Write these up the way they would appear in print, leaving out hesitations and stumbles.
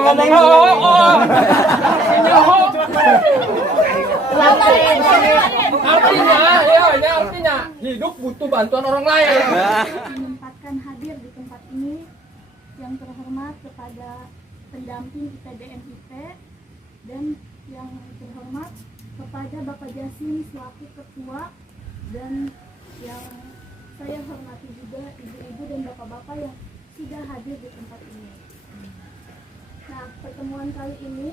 ngomong artinya hidup butuh bantuan orang lain. Menyempatkan hadir di tempat ini yang terhormat kepada pendamping IPDN-IP dan yang terhormat kepada Bapak Jasim selaku ketua dan yang saya hormati juga ibu-ibu dan bapak-bapak yang sudah hadir di tempat ini. Nah, pertemuan kali ini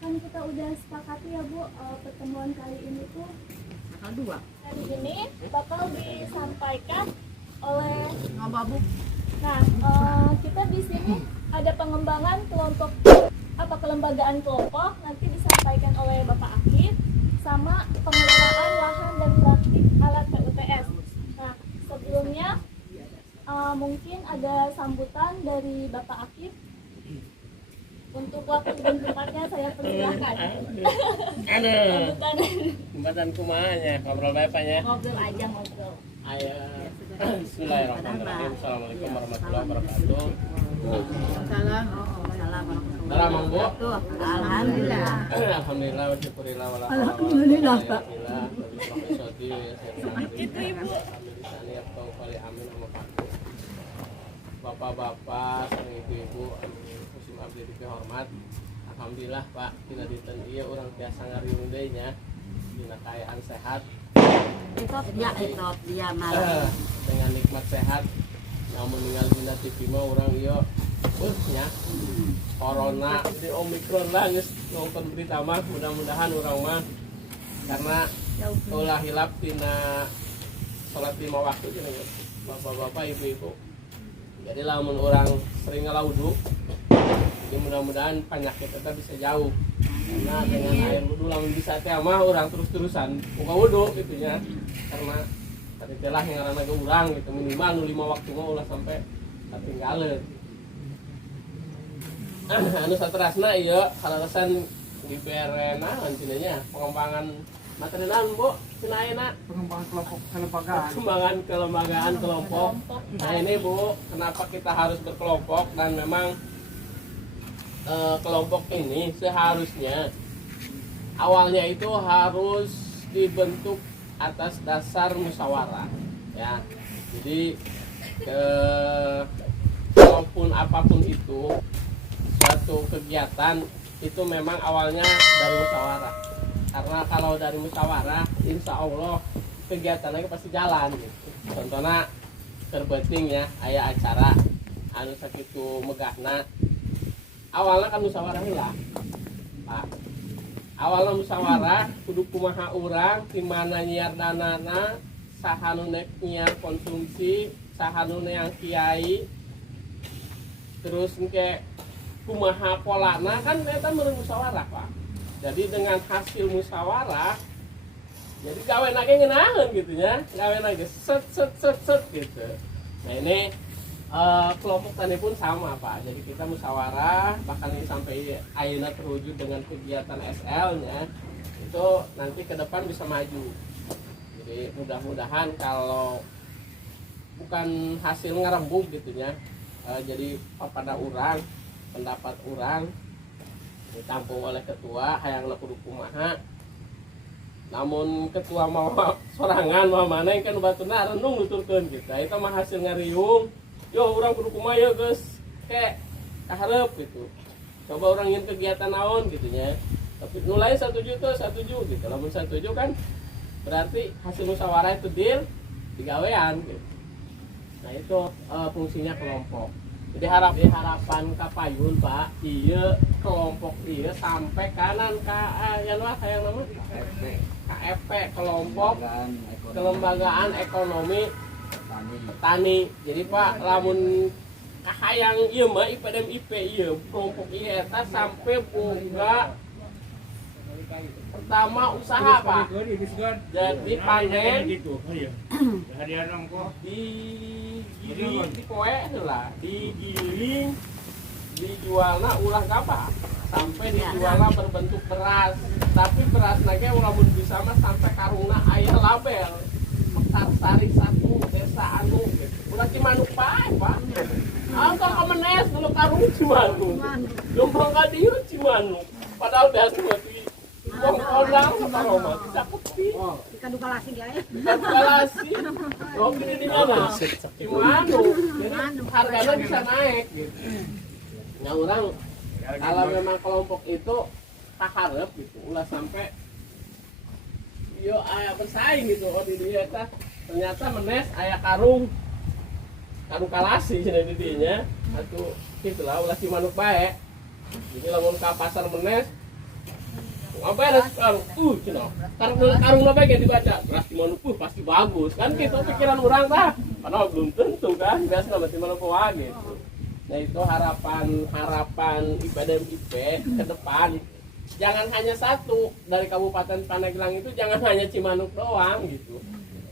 kan kita udah sepakati ya Bu, pertemuan kali ini tuh hari ini bakal disampaikan oleh Ngababu. Nah, kita di sini ada pengembangan kelompok kelembagaan kelompok nanti disampaikan oleh Bapak Akif sama pengelolaan lahan dan praktik alat PUTS. Nah, sebelumnya mungkin ada sambutan dari Bapak Akif. Untuk waktu dan tempatnya saya persilahkan. Jembatan kumanya, ngobrol bapaknya. Ngobrol aja ngobrol. Ayo. Bismillahirrahmanirrahim. Assalamualaikum warahmatullahi wabarakatuh. Salam. Salam Bu. Alhamdulillah. Alhamdulillah wa syukurillah wa la haula Alhamdulillah, Pak. Bapak-bapak, ibu-ibu, musim abdi dihormat. Alhamdulillah Pak, tina dinten ieu urang tiasa ngariung deui nya. Dina kaayaan sehat. Etot dia malam. Dengan nikmat sehat. Namun tinggal dina TV mah urang ieu nya corona di Omicron lah geus nonton berita mah, mudah-mudahan urang mah karena ulah hilap tina salat 5 waktu cenah bapak-bapak ibu-ibu. Jadi lamun orang sering ngelaudu, jadi mudah-mudahan penyakit kita bisa jauh. Karena dengan air wudhu lamun bisa teh mah orang terus-terusan buka wudhu gitunya. Karena tadi telah yang ngaranna ge urang gitu minimal nu 5 waktu mah ulah sampai katinggaleun. Anu saterasna ieu kalalesan diberena antinanya pengembangan materi naon Bu? Cenah ayeuna Pengembangan kelompok kelembagaan. pengembangan kelembagaan kelompok. Nah ini Bu, kenapa kita harus berkelompok dan memang kelompok ini seharusnya awalnya itu harus dibentuk atas dasar musyawarah ya. Jadi walaupun apapun itu suatu kegiatan itu memang awalnya dari musyawarah. Karena kalau dari musyawarah, insya Allah kegiatannya pasti jalan. Gitu. Contohnya terpenting ya, aya acara anu sakitu megahna. Awalnya kan musyawarah lah, Pak. Awalnya musyawarah, kudu kumaha urang, dimana nyiar danana, sahanu nyiar konsumsi, sahanu yang kiai, terus ke kumaha polana kan eta meureun musyawarah, Pak. Jadi dengan hasil musyawarah, jadi gawe nage ngenaheun gitu ya, gawe nage set gitu. Nah ini kelompok tani pun sama Pak. Jadi kita musyawarah, bahkan ini sampai ayeuna terwujud dengan kegiatan SL-nya, itu nanti ke depan bisa maju. Jadi mudah-mudahan kalau bukan hasil ngarembug gitu ya, jadi pada urang, pendapat urang ditampung oleh ketua hayang kudu kumaha. Namun ketua mau sorangan mau mana kan batuna renung nuturkeun kita eta mah hasil ngariung yo urang kudu kumaha ya geus ke kaharep gitu. Coba orang ingin kegiatan naon gitu nya. Tapi nulai setuju gitu. Lamun setuju kan berarti hasil musyawarah itu deal digawean gitu. Nah itu fungsinya kelompok. Jadi harapan kapayun Pak, iya kelompok iya sampai kanan yang nama KFP kelompok kelembagaan ekonomi petani. Jadi Pak lamun kahayang iya mah IPDM IP iya kelompok iya eta sampai boga pertama usaha Pak. Jadi panen digiling lah, digiling, dijualna ulah kapal sampai dijualna berbentuk beras. Tapi beras nage lamun bisa mah sampai karungna aya label Mekarsari 1 desa anu gitu. Ulah Cimanuk bae Pak. Angka kemenes dulu karung Cimanuk. Jombang ka dieu Cimanuk. Padahal biasa mati. Wong orang saroma tidak kopi. Ikan duka lasi guys. Kalkulasi. Kopi di mana? Cimanuk. Jadi harganya bisa naik gitu. Nah orang kalau memang kelompok itu takarep gitu, ulah sampai yo aya bersaing gitu, oh di dia tah ternyata menes aya karung kalasi cenah di dinya, atuh gitulah ulah Cimanuk bae. Jadi lamun ka pasar menes ngaberes karung, cenah. Karung bae ge dibaca, beras Cimanuk pasti bagus. Kan gitu pikiran orang tah. Padahal belum tentu kan, biasa nama Cimanuk wae gitu. Nah itu harapan IPDMIP ke depan. Jangan hanya satu dari Kabupaten Pandeglang itu, jangan hanya Cimanuk doang gitu.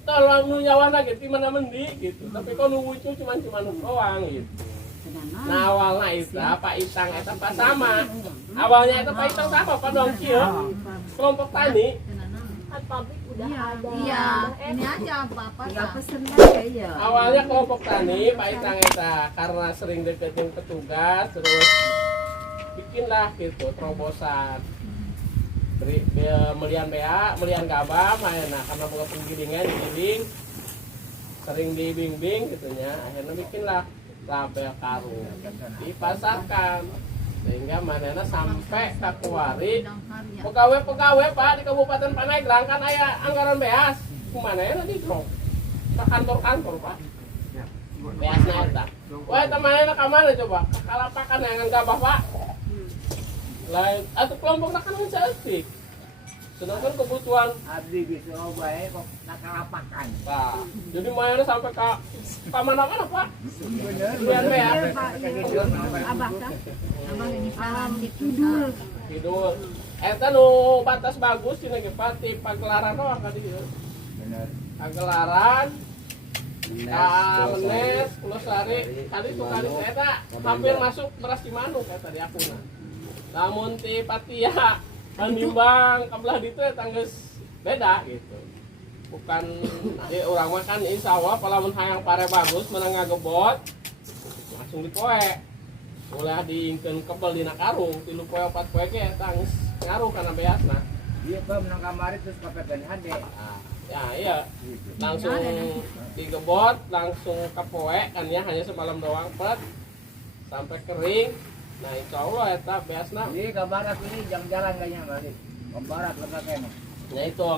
Tolong nu nyawana gitu mana mendi gitu. Tapi kok nu muncul cuma Cimanuk doang gitu. Nah awalnya itu Pak Itang eta Pak sama. Awalnya itu Pak Itang sama Pak Dongkio. Kelompok tani. Kan pabrik udah ada. Iya, udah ini enak. aja Bapak tinggal pesen aja ya. Awalnya kelompok tani Pak Itang eta karena sering deketin petugas terus bikinlah gitu terobosan. Melian bea, melian gabah, nah karena bukan penggilingan digiling, sering dibing-bing gitunya, akhirnya bikinlah label karung, dipasarkan, sehingga manena sampai ke kuari, pegawai Pak di Kabupaten Pandeglang kan aya anggaran beas, kumanena di drop, ke kantor Pak, beasnya eta, wah temannya kemana coba, ke Kalapakan yang gabah Pak. Lain atau kelompok nak kan cantik. Sedangkan kebutuhan abdi bisa bae kok nakalapakan. Pak. Jadi mainnya sampai ke mana-mana Pak. Bener. Lihat ya. Abah kan? Abah ini paham Tidur. Eta nu batas bagus cenah ge Pak ti pagelaran doang ka dieu. Bener. Pagelaran Menes, Pulau Sari, tadi tuh kali eta hampir masuk beras Cimanuk eta di akuna. Namun ti Patia Manimbang kabelah ditu eta geus beda gitu. Bukan urang mah kan insyaallah palamun hayang pare bagus menang ngagebot langsung dipoe. Ulah diingkeun kebel dina karung 3 poe 4 poe ge eta geus ngaruh kana beasna. Dia ke menang kamari terus kapegan hade. Ya iya. Langsung digebot, langsung kapoe kan ya hanya semalam doang pet sampai kering. Nah insya Allah eta beasna. Jadi ke barat ini jam jalan kayaknya balik. Ke barat lega kene. Nah itu.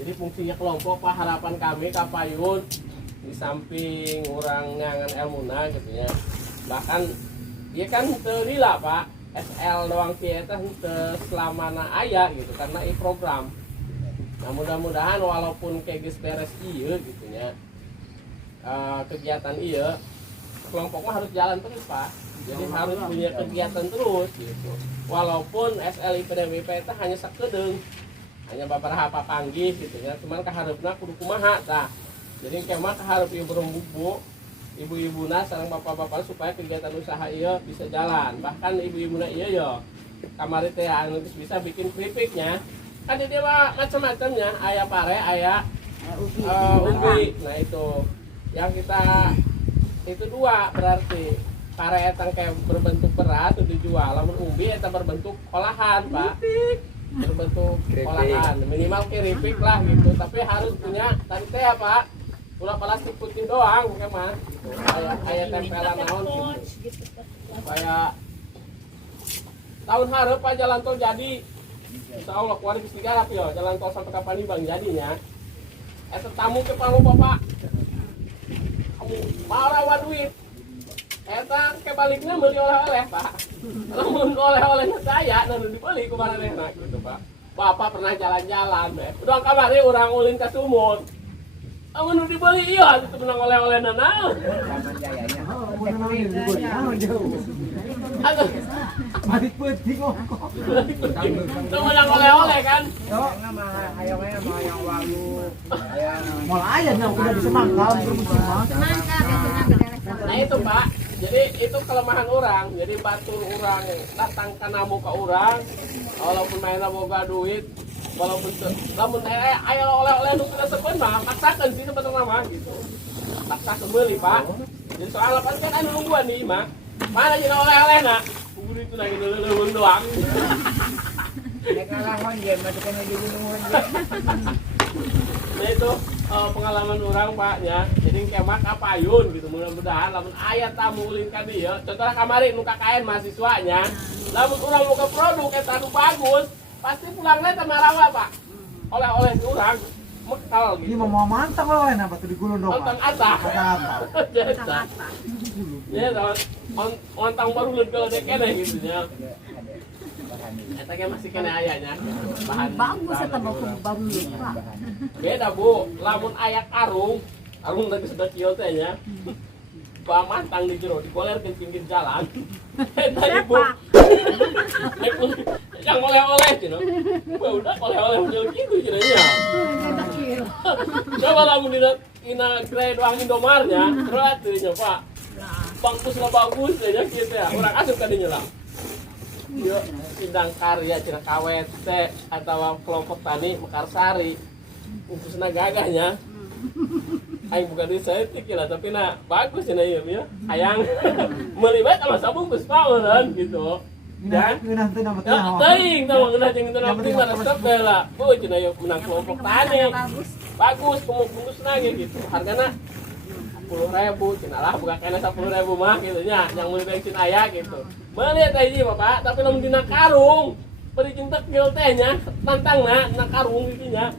Jadi fungsinya kelompok Pak harapan kami Kapayun di samping orang ngangan elmuna gitu ya. Bahkan dia kan teu lila Pak. SL doang ki eta teu selamana aya gitu karena i program. Nah mudah-mudahan walaupun kayak geus beres ieu gitu ya. Kegiatan ieu kelompok mah harus jalan terus Pak. Jadi harus punya kegiatan terus gitu. Walaupun SL IPDMIP itu hanya sakedeung, hanya beberapa panggih gitu ya. Cuman kaharepna kudu kumaha tah. Jadi kemah kaharep ibu-ibuna sareng bapak-bapak supaya kegiatan usaha ieu bisa jalan. Bahkan ibu-ibuna ieu yo kamari teh anu bisa bikin keripiknya. Kan dia mah macam-macamnya, aya pare, aya ubi. Nah itu yang kita itu dua berarti. Pare eta kayak berbentuk beras itu dijual, lamun ubi eta berbentuk olahan, Pak. Berbentuk olahan, minimal keripik lah gitu, tapi harus punya tadi teh ya, Pak. Ulah plastik putih doang bukan mah. Kayak tempelan naon gitu. Supaya tahun hareup Pak jalan tol jadi. Insyaallah kuari geus digarap yo, jalan tol sampai ka Palembang jadinya. Eta tamu ke Palu Bapak. Kamu marawa duit. Eta kebaliknya beli oleh-oleh Pak. Namun oleh-olehnya saya nanti dibeli kumaranehna gitu Pak. Bapak pernah jalan-jalan deh. Udah kamari orang ulin ke Sumut. Namun dibeli iya itu menang oleh-olehna naon. Zaman jayanya. Aduh, Balik peuting kok. itu menang oleh-oleh kan. Yang mah hayangnya mah yang walu. Hayang Mal aya na udah disemangkan terus mah. Nah itu Pak. Jadi itu kelemahan orang. Jadi batur orang datang ke namu ke orang. Walaupun mainnya boga duit, walaupun namun ayo oleh-oleh nu kita sepen mah paksakan sih sebenarnya mah gitu. Paksakan beli Pak. Jadi soal apa kan anu nungguan nih mah. Mana jadi oleh-oleh nak? Bubur itu lagi dulu doang. Nek ngalahon dia masukkan aja gunungan. Nah itu pengalaman orang Pak ya. Jadi kemak apa ayun gitu. Mudah-mudahan lamun aya tamu ulin ka dieu, contohnya kamari nu KKN mahasiswanya. Lamun urang muka produk eta nu bagus, pasti pulangnya sama rawa Pak. Oleh-oleh si urang mekal Ini gitu. mau mantang oleh apa tuh di gulung dong. Ontang ata. Jeta. Ya, ontang baru lega dek kene gitu nya. Eta ge masih kena ayahnya. Bahan Bagus eta baru lupa. beda Bu, lamun ayak arung lagi sudah kieu teh nya. Ba mantang di jero digolerkeun pinggir jalan. Eta ibu. Yang oleh-oleh cenah. Udah oleh-oleh model kitu cenah nya. Coba lamun dina grade doang Indomarnya, berat teh nya Pak. Bangkus lah bagus nya kitu ya. Urang asup ka dinya lah. Yo, Sindang Karya cenah KWT atau kelompok tani Mekarsari. Khususnya gagahnya. Aing bukan disetik lah, tapi nah bagus cenah ieu ya. Hayang meuli bae kalau sabungkus paeureun gitu. Dan Nanti nama ya, teuing tah ngeunah jeung itu na penting mah resep bae lah. Oh cenah ieu menang kelompok tani. Bagus bungkusna ge gitu. Hargana 10.000 cenah lah buka kena 10.000 mah gitu nya. Yang meuli bensin aya gitu. Meuli teh hiji Bapak, tapi lamun dina karung beri jeung tekil teh nya, tantangna na karung gitu nya.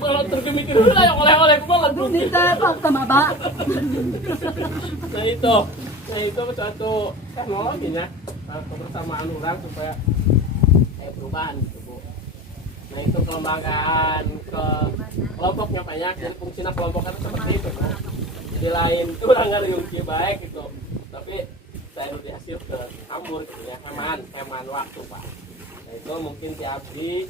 Kalau tergemik heula yang oleh-oleh kumaha tuh. Minta apa sama Pak? Nah itu suatu teknologinya kebersamaan orang supaya perubahan gitu Bu. Nah itu kelembagaan ke kelompoknya banyak, jadi fungsinya kelompoknya itu seperti itu Bu. Jadi lain itu orang nggak diuji baik gitu, tapi saya udah hasil ke Ambur gitu ya, heman waktu Pak. Nah itu mungkin si Abdi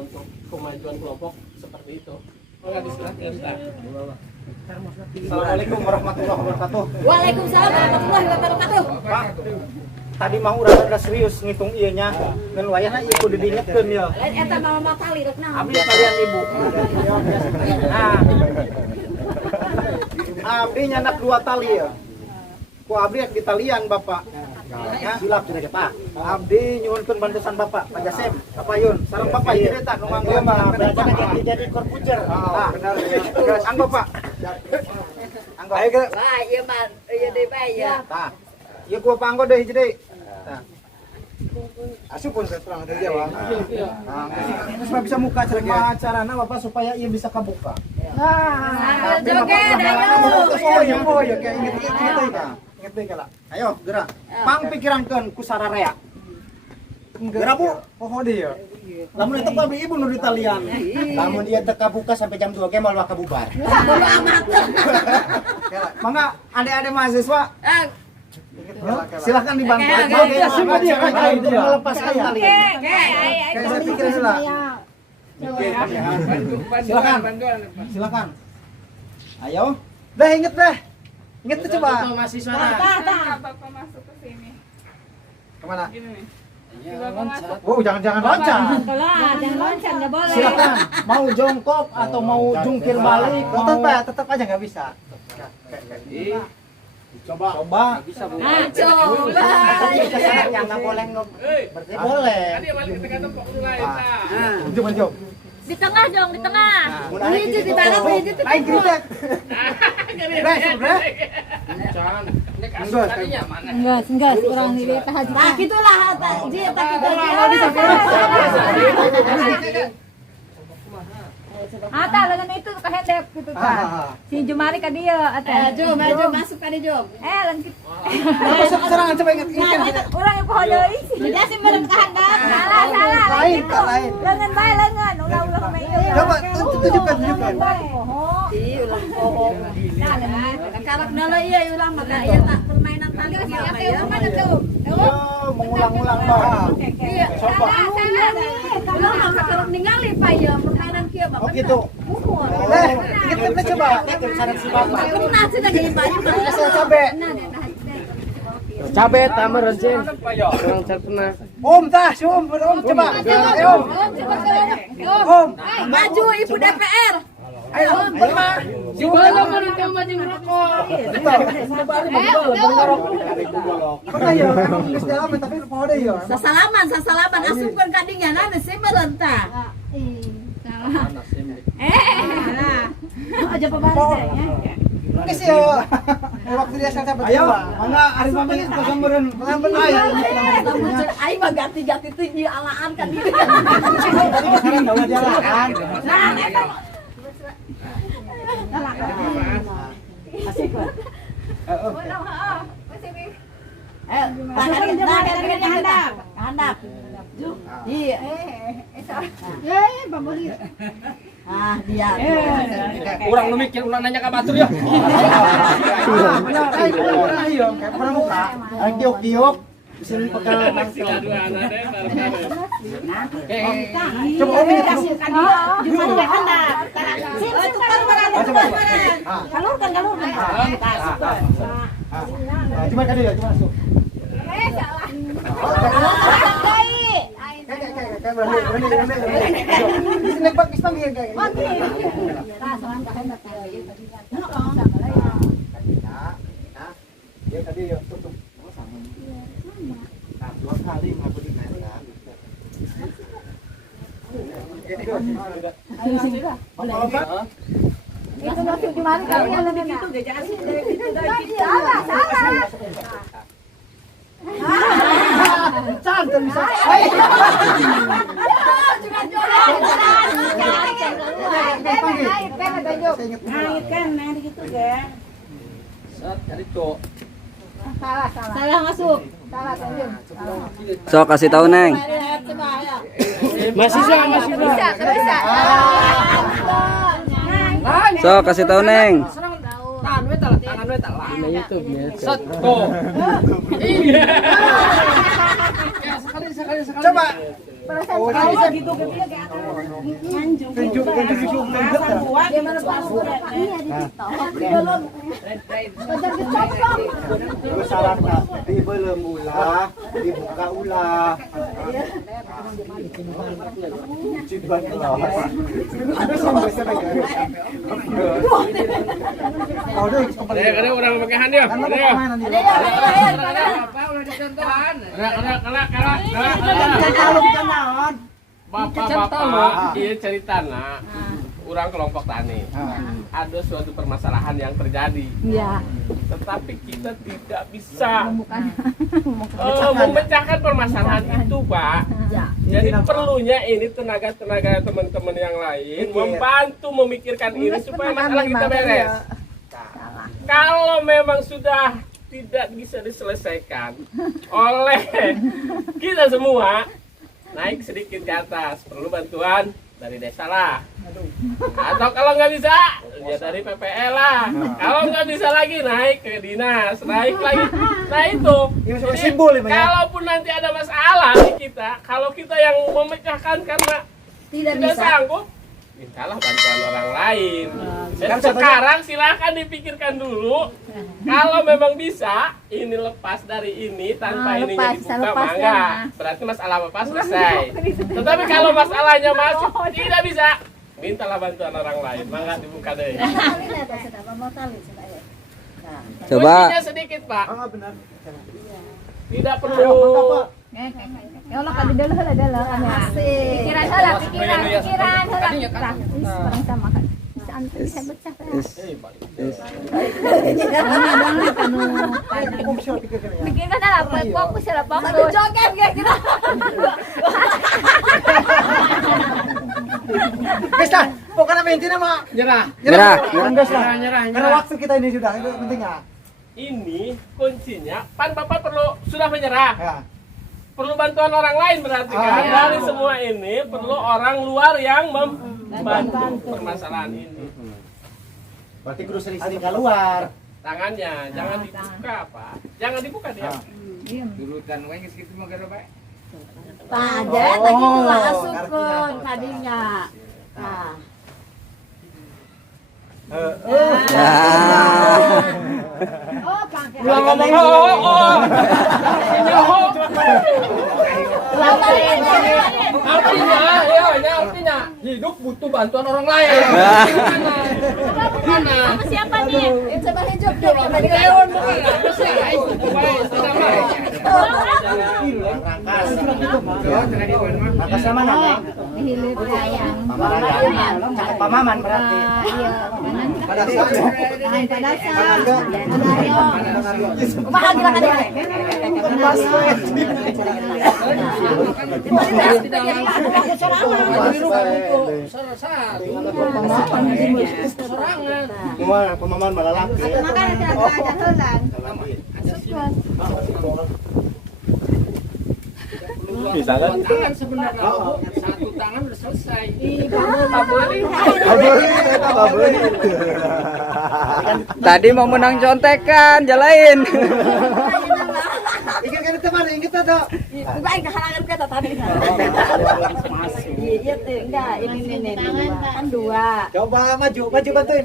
untuk kemajuan kelompok seperti itu. Assalamualaikum warahmatullahi wabarakatuh. Waalaikumsalam warahmatullahi wabarakatuh. Pak, tadi mah urang ada serius ngitung ieu nya. Ngan wayahna ieu kudu diingetkeun ya. Lain eta mama tali rek naon? Abdi kalian ibu. Nah. Abdi nyanak 2 tali ya. Ku abdi rek di talian Bapak. Ya, silap cenah Pak. Abdi nyuhunkeun bantusan Bapak, Pak Jasem, Kapayun. Sareng Bapak ieu eta nu nganggo jadi korpujer. Ah, benar ya. Ang Bapak. Anggo. Ayo ke. Wah, ieu mah ieu deui bae ya. Tah. Ieu gua panggo deui hiji deui. Tah. Asupun terang dari dia, Bang. Supaya bisa muka cara carana Bapak supaya ieu bisa kabuka. Sambil joget ayo. Oh ya, kayak inget deui Kang. Inget deui kala. Ayo, gerak. Pang pikirankeun ku sararea. Gerak Bu. Oh dia. Lamun itu pabrik ibu nu di talian. Lamun dia teka buka sampai jam 2 ge malah kabubar. Mangga adik-adik mahasiswa silahkan dibantu untuk melepaskan tali. Saya pikir heula. Silakan. Ayo. Dah inget deh. Inget tuh coba. Mahasiswa. Bapak masuk ke sini. Kemana? Gini nih. Bapak masuk. Oh, jangan loncat. Lah, jangan loncat enggak boleh. Silakan. Mau jongkok atau mau jungkir balik, tetap aja nggak bisa. Coba. Bisa Bu. Nah, coba. Yang nggak boleh berarti boleh. Tadi balik ke tempat lain tah. Jom. Di tengah dong, di tengah. Ini di barat, ini di Lain kita. Enggak, kurang ini haji. Nah, gitulah dia tak kita. Ata lengan itu ke handap gitu ta. Si Jumari ka dia ata. Jom masuk ka di Jom. Lan kita. Masuk serangan coba ingat. Urang yang poho deui. Dia sih merem ka handap. Salah. Lain. Lengan bae lengan. Ulah mah ieu. Coba tunjukkan. Ih, ulang poho. Nah, karak nala iya ulang maka iya tak permainan tali apa ya? Mana tuh? Mengulang-ulang Pak. Iya. Ulang maka karak ningali Pak ya permainan kieu Bapak. Oh gitu. Kita coba. Saran si Bapak. Kena sudah jadi banyak. Asal cabe. Cabe tambah rencin. Orang terkena. Om tah, si Om, coba. Ayo Om. Om. Maju Ibu DPR. Ayo, Om. Gimana mau maju ngerokok? Pernah ya, emang geus dalam tapi poho deui ya. Sasalaman asupkeun ka dinya na si merentah. Aja pembahasan ya. Geus ya. Waktu dia sampai ayo, mangga ari pamit kosong meureun. Pamit aya. Aing mah ganti-ganti tuh alaan kan diri. Tadi sekarang bawa jalan. Nah, eta asik lah. Handap. Iya. Ah, dia. Urang nu mikir ulah nanya ka batur ya. Ayo, kayak pernah muka. Giok-giok. Bisa pakai coba Om ini Kasihkan dia. Jumat handap. Tukar barang. Kalurkan. Cuma kade ya, cuma masuk. Sini Pak, kita panggil kayak. Ya tadi ya tutup. Nah, 2 kali ngaku di mana. Itu masuk di mana kami yang lebih gitu gak jangan sini dari situ dari situ. Salah. Cantik bisa. Salah masuk. Salah tunjuk. So kasih tahu Neng. Masih Bisa. So kasih tahu Neng. tangan we tak lah YouTube nya. Set go. Iya. Sekali. Coba. Kalau gitu gede kayak nganjung. Tunjuk. Gimana Pak? Iya di TikTok. Di dalam. Betul dicocok. Saranna dibeuleum ulah, dibuka ulah. Ciban ulah. Ada sampai sana kan. Oh, Ada orang pakai hand ya. Ada. Apa udah dicontohan. Bapak-bapak, iya ceritana. Orang kelompok tani. Ada suatu permasalahan yang terjadi. Iya. Tetapi kita tidak bisa memecahkan permasalahan itu, Pak. Jadi perlunya ini tenaga-tenaga teman-teman yang lain membantu memikirkan ini supaya masalah kita beres. Kalau memang sudah tidak bisa diselesaikan oleh kita semua, naik sedikit ke atas, perlu bantuan dari desa lah. Atau kalau nggak bisa, ya dari PPL lah. Kalau nggak bisa lagi, naik ke dinas, naik lagi. Nah itu, jadi, kalaupun nanti ada masalah di kita, kalau kita yang memecahkan karena tidak sanggup, mintalah bantuan orang lain. Dan sekarang silahkan dipikirkan dulu. Kalau memang bisa, ini lepas dari ini tanpa ininya dibuka, mangga. Berarti masalah apa selesai. Tetapi kalau masalahnya masih tidak bisa, mintalah bantuan orang lain, mangga dibuka deh. Coba. Kuncinya sedikit, Pak. Tidak perlu. Ya Allah kali dulu lah pikiran barang sama kan bisa antar bisa pecah pikirkan apa fokus lah fokus joget kayak gitu Bisa, pokoknya intinya mah Nyerah. Nyerah. Karena waktu kita ini sudah itu pentingnya. Ini kuncinya, pan Bapak sudah menyerah. Ya. Perlu bantuan orang lain berarti kan. Dari semua ini perlu orang luar yang membantu permasalahan ini. Berarti kudu sering-sering keluar. Tangannya jangan dibuka, Pak. Jangan dibuka dia. Durutan we geus kitu mah gara bae. Padet lagi tuh lah asupkeun tadinya. Nah. oh pakai Oh, Artinya hidup butuh bantuan orang lain. Mana? Sama siapa nih? Coba hidup dong. Rangkas sama nama. Pamaman berarti. Pada saat. Kumaha gila kan dia? Pemaman malalaki. Bisa kan? Tangan sebenarnya. Satu tangan udah selesai. Tadi mau menang contekan, jalain. Ingat kan itu mana? Ingat ada. Bukan kehalangan kata tadi. Iya tuh, enggak ini kan dua. Coba maju bantuin.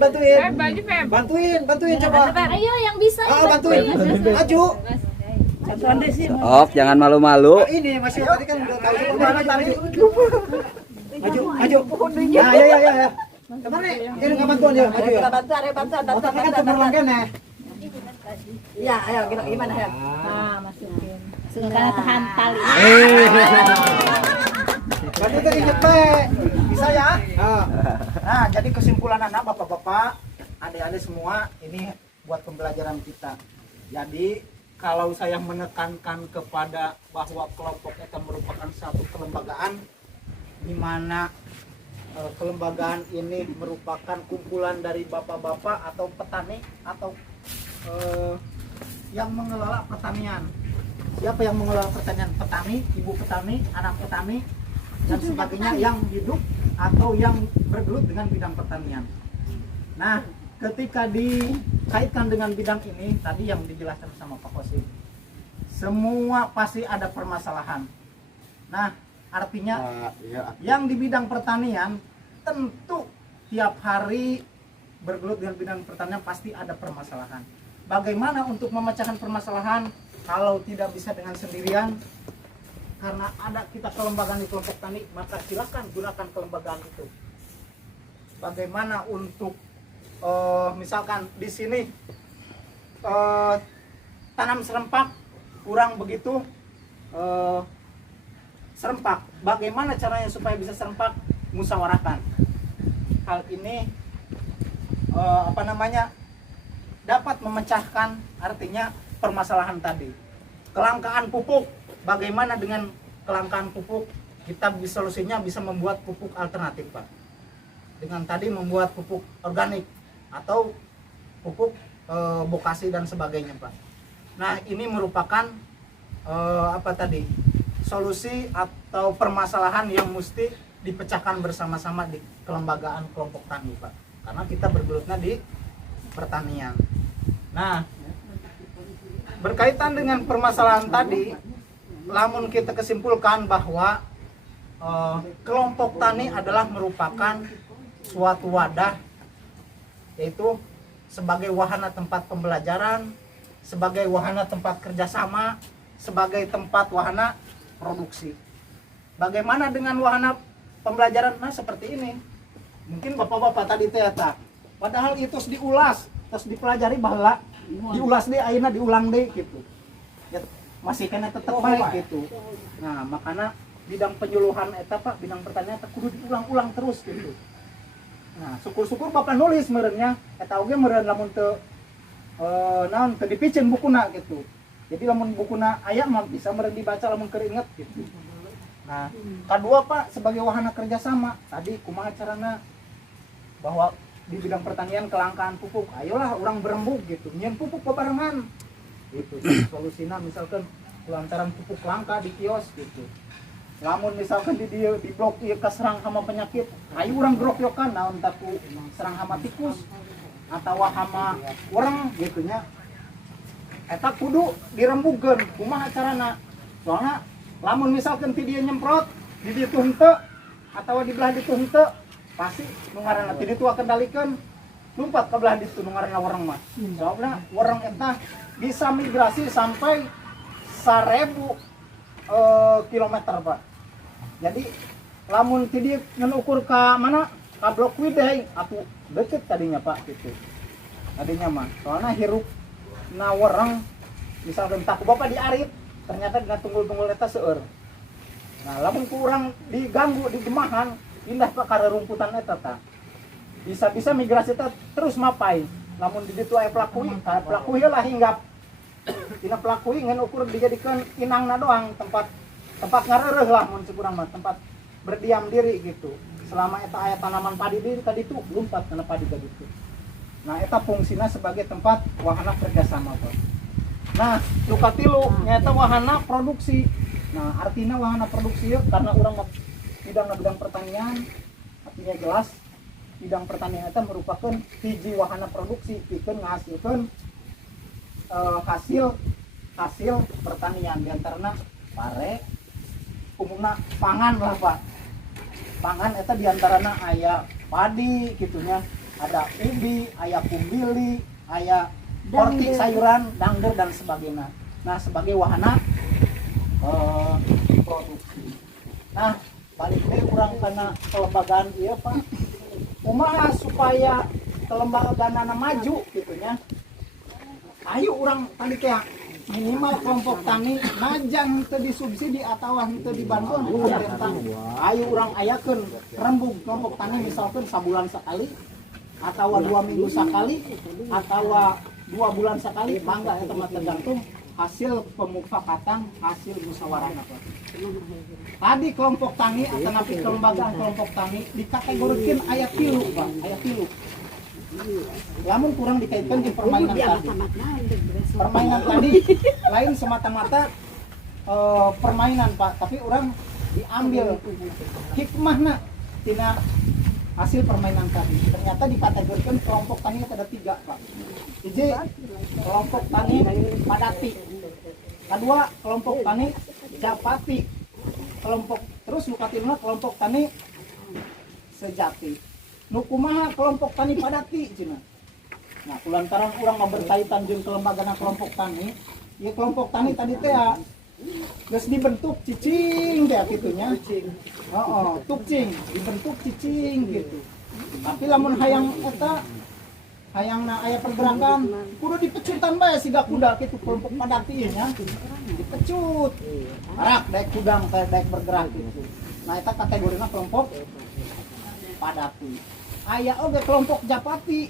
Bantuin coba. Ayo yang bisa. Bantuin. Maju. Sok, jangan malu-malu. Ini masih tadi kan udah tahu mana tadi. Maju. Ya. Kemana nih? Ini nggak bantuan ya, maju ya. Bantu. Otaknya kan cemerlang kan ya. Iya, ayo gimana ya? Masukin. Karena tahan tali. Berarti itu inget bisa ya. Nah, jadi kesimpulan anak bapak-bapak, adik-adik semua ini buat pembelajaran kita. Jadi kalau saya menekankan kepada bahwa kelompok itu merupakan satu kelembagaan di mana kelembagaan ini merupakan kumpulan dari bapak-bapak atau petani atau yang mengelola pertanian. Siapa yang mengelola pertanian? Petani, ibu petani, anak petani, dan sebagainya yang hidup atau yang bergelut dengan bidang pertanian. Nah, ketika dikaitkan dengan bidang ini, tadi yang dijelaskan sama Pak Kosim, semua pasti ada permasalahan. Nah, artinya yang di bidang pertanian tentu tiap hari bergelut dengan bidang pertanian pasti ada permasalahan. Bagaimana untuk memecahkan permasalahan kalau tidak bisa dengan sendirian? Karena ada kita kelembagaan di kelompok tani, maka silakan gunakan kelembagaan itu. Bagaimana untuk misalkan di sini tanam serempak kurang begitu serempak. Bagaimana caranya supaya bisa serempak? Musyawarahkan. Hal ini dapat memecahkan artinya permasalahan tadi. Kelangkaan pupuk, bagaimana dengan kelangkaan pupuk? Kita solusinya bisa membuat pupuk alternatif, Pak. Dengan tadi membuat pupuk organik atau pupuk bokasi dan sebagainya, Pak. Nah, ini merupakan solusi atau permasalahan yang mesti dipecahkan bersama-sama di kelembagaan kelompok tani, Pak. Karena kita bergelutnya di pertanian. Nah, berkaitan dengan permasalahan tadi, namun kita kesimpulkan bahwa kelompok tani adalah merupakan suatu wadah, yaitu sebagai wahana tempat pembelajaran, sebagai wahana tempat kerjasama, sebagai tempat wahana produksi. Bagaimana dengan wahana pembelajaran? Nah, seperti ini. Mungkin bapak-bapak tadi ternyata, padahal itu diulas, terus dipelajari bahwa diulas deh, akhirnya diulang deh gitu. Ya, masih kena tetap baik gitu. Nah, makanya bidang penyuluhan bidang pertanian kudu diulang-ulang terus gitu. Nah, syukur-syukur bapak nulis merenya, oge meureun lamun teu naon teu dipicen bukuna gitu. Jadi lamun bukuna aya mah bisa meureun dibaca lamun keur inget gitu. Nah, kedua Pak, sebagai wahana kerjasama, tadi kumaha carana bahwa di bidang pertanian kelangkaan pupuk, ayolah orang berembuk gitu, nyieun pupuk bebarengan gitu. Solusina misalkan lantaran pupuk langka di kios gitu. Lamun misalkan di blok ieu kaserang hama penyakit, ayo urang grokyokan naon taku serang hama tikus atawa hama urang gitu nya. Eta kudu dirembugkeun, kumaha carana? Soalna lamun misalkan ti dia nyemprot di ditu henteu atawa di belah ditu henteu, pasti nu ngaranna ti ditu kendalikeun lumpat ke belah ditu nu ngaranna wereng mah. Soalna wereng eta bisa migrasi sampai 1000 kilometer Pak. Jadi lamun tadi ngukur ke mana ke Blok Widai aku deket tadinya Pak gitu. Tadinya mah soalnya hirup na orang misalkan tak bapak di arit ternyata dengan tunggul-tunggul eta seueur. Nah, lamun kurang diganggu di gemahan indah Pak karena rumputan eta tah. Bisa-bisa migrasi eta terus mapai. Lamun di ditu aya pelakui lah hinggap. Tina pelakui ngan ukur dijadikan inangna doang tempat ngareureuh lah mun kurang mah tempat berdiam diri gitu. Selama eta aya tanaman padi di tadi tuh lumpat kana padi tadi itu. Nah, eta fungsina sebagai tempat wahana kerjasama Pak. Nah, nu katilu nyata wahana produksi. Nah, artinya wahana produksi ya, karena orang bidang pertanian artinya jelas bidang pertanian itu merupakan hiji wahana produksi pikeun ngahasilkeun hasil pertanian diantaranya pare umumna pangan lah Pak. Pangan eta diantaranya aya padi gitunya, ada ubi, aya kumbili, aya horti sayuran, dangder dan sebagainya. Nah, sebagai wahana produksi. Nah, balik deh kurang karena kelembagaan iya Pak. Kumaha supaya kelembagaan maju gitunya. Ayo orang tadi kayak minimal kelompok tani najan henteu disubsidi atau henteu dibantu pemerintah. Ayo orang ayakeun rembug kelompok tani misalkan sabulan sekali atau 2 minggu sekali atau 2 bulan sekali, bangga eta mah tergantung hasil pemufakatan, hasil musyawarah apa. Tadi kelompok tani atau napi kelembagaan kelompok tani dikategorikan aya 3 Pak, aya 3. Lamun kurang dikaitkan di permainan tadi. Permainan tadi lain semata-mata permainan Pak, tapi orang diambil hikmahna tina hasil permainan tadi. Ternyata dikategorikan kelompok tani ada 3 Pak. Hiji kelompok tani padati. Kedua kelompok tani japati. Terus lukatilna kelompok tani sejati. Nu kumaha kelompok tani padati cenah. Nah, kulantaran urang berkaitan jeung kelembagaan kelompok tani, ieu kelompok tani tadi teh geus dibentuk cicing teh kitunya. Heeh, tukcing dibentuk cicing gitu. Tapi lamun hayang eta hayangna aya pergerakan kudu dipecutan bae siga kuda kitu kelompok padati nya. Dipecut. Arak daek kudang daek bergerak gitu. Nah, eta kategorina kelompok padati. Aya oge kelompok japati.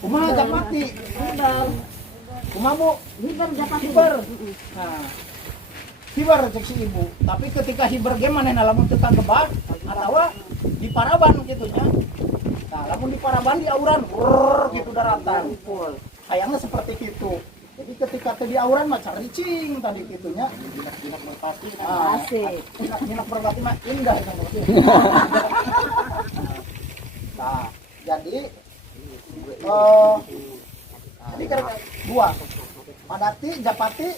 Kumaha japati? Kumaha Bu? Hiber japati. Hiber. Nah, hiber cek si ibu. Tapi ketika hiber ge manehna lamun teu kagebak atawa di paraban gitu nya. Nah, lamun di paraban di auran gitu daratan. Hayangna seperti itu. Jadi ketika teh di auran mah caricing tadi gitunya. Jinak merpati. Asik. Jinak merpati mah indah kan. Nah, jadi karena 2 padati, japati,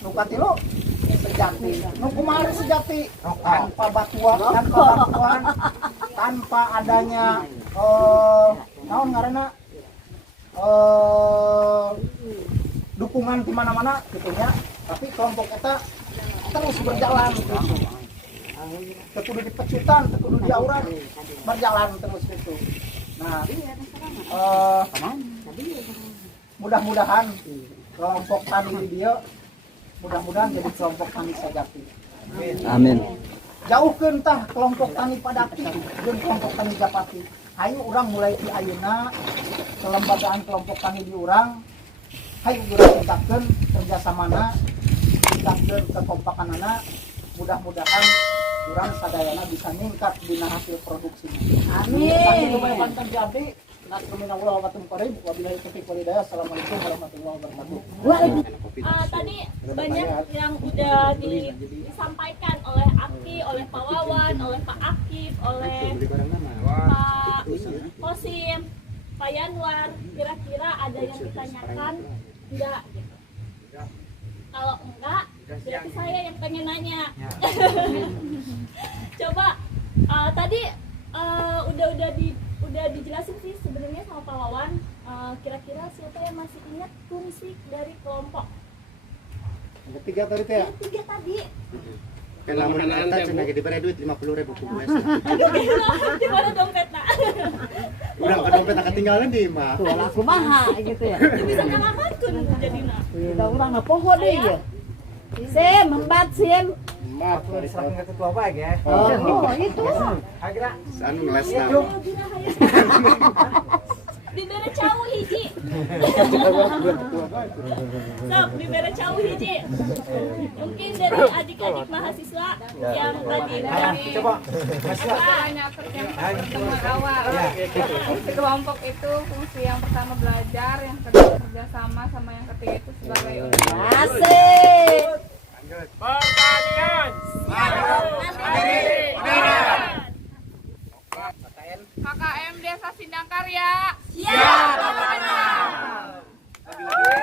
nu katilu sejati. Nu kumaha sejati? Tanpa batuan, tanpa adanya naon ngaranna dukungan di mana-mana gitunya. Tapi kelompok eta terus berjalan gitu. Kudu dipecutan, kudu diauran, berjalan terus gitu. Nah, mudah-mudahan kelompok tani di dia mudah-mudahan jadi kelompok tani sejati. Amin. Jauhkeun tah kelompok tani padati jeung kelompok tani japati. Hayu urang mulai ti ayeuna kelembagaan kelompok tani di urang. Hayu urang tingkatkeun kerjasamana, tingkatkeun kekompakanana. Mudah-mudahan urang sadayana bisa ningkat dina hasil produksi. Amin. Sakitu bae pantang jadi. Assalamualaikum warahmatullahi wabarakatuh. Tadi banyak yang udah disampaikan oleh Aki, oleh Pak Wawan, oleh Pak Akif, oleh Pak Kosim, Pak Yanwar. Kira-kira ada yang ditanyakan? Enggak. Kalau enggak, berarti saya yang pengen nanya. Coba tadi udah dijelasin sih sebenarnya sama Pak Wawan. Kira-kira siapa yang masih ingat fungsi dari kelompok? Ketiga tadi teh. Yang 3 tadi. Kalau kita cuma diberi duit 50.000 ku gue. Di mana dompetnya? Udah ke dompet ketinggalan di mah. Tuh lah kumaha gitu ya. Bisa ngalamatkeun jadina. Kita urang na poho deui ya. Sim, hembat sim. Maaf, diserang ke ketua baik ya. Oh, itu. Akhirnya anu ngeles na. Dibere cau hiji. Sok, dibere cau hiji. Mungkin dari adik-adik mahasiswa yang tadi Coba. Banyak yang pertama awal. Fungsi kelompok itu fungsi yang pertama belajar, yang kedua kerjasama, sama yang ketiga itu sebagai Asik. Pertanian. KKM Desa Sindang Karya. Siap, Bapak.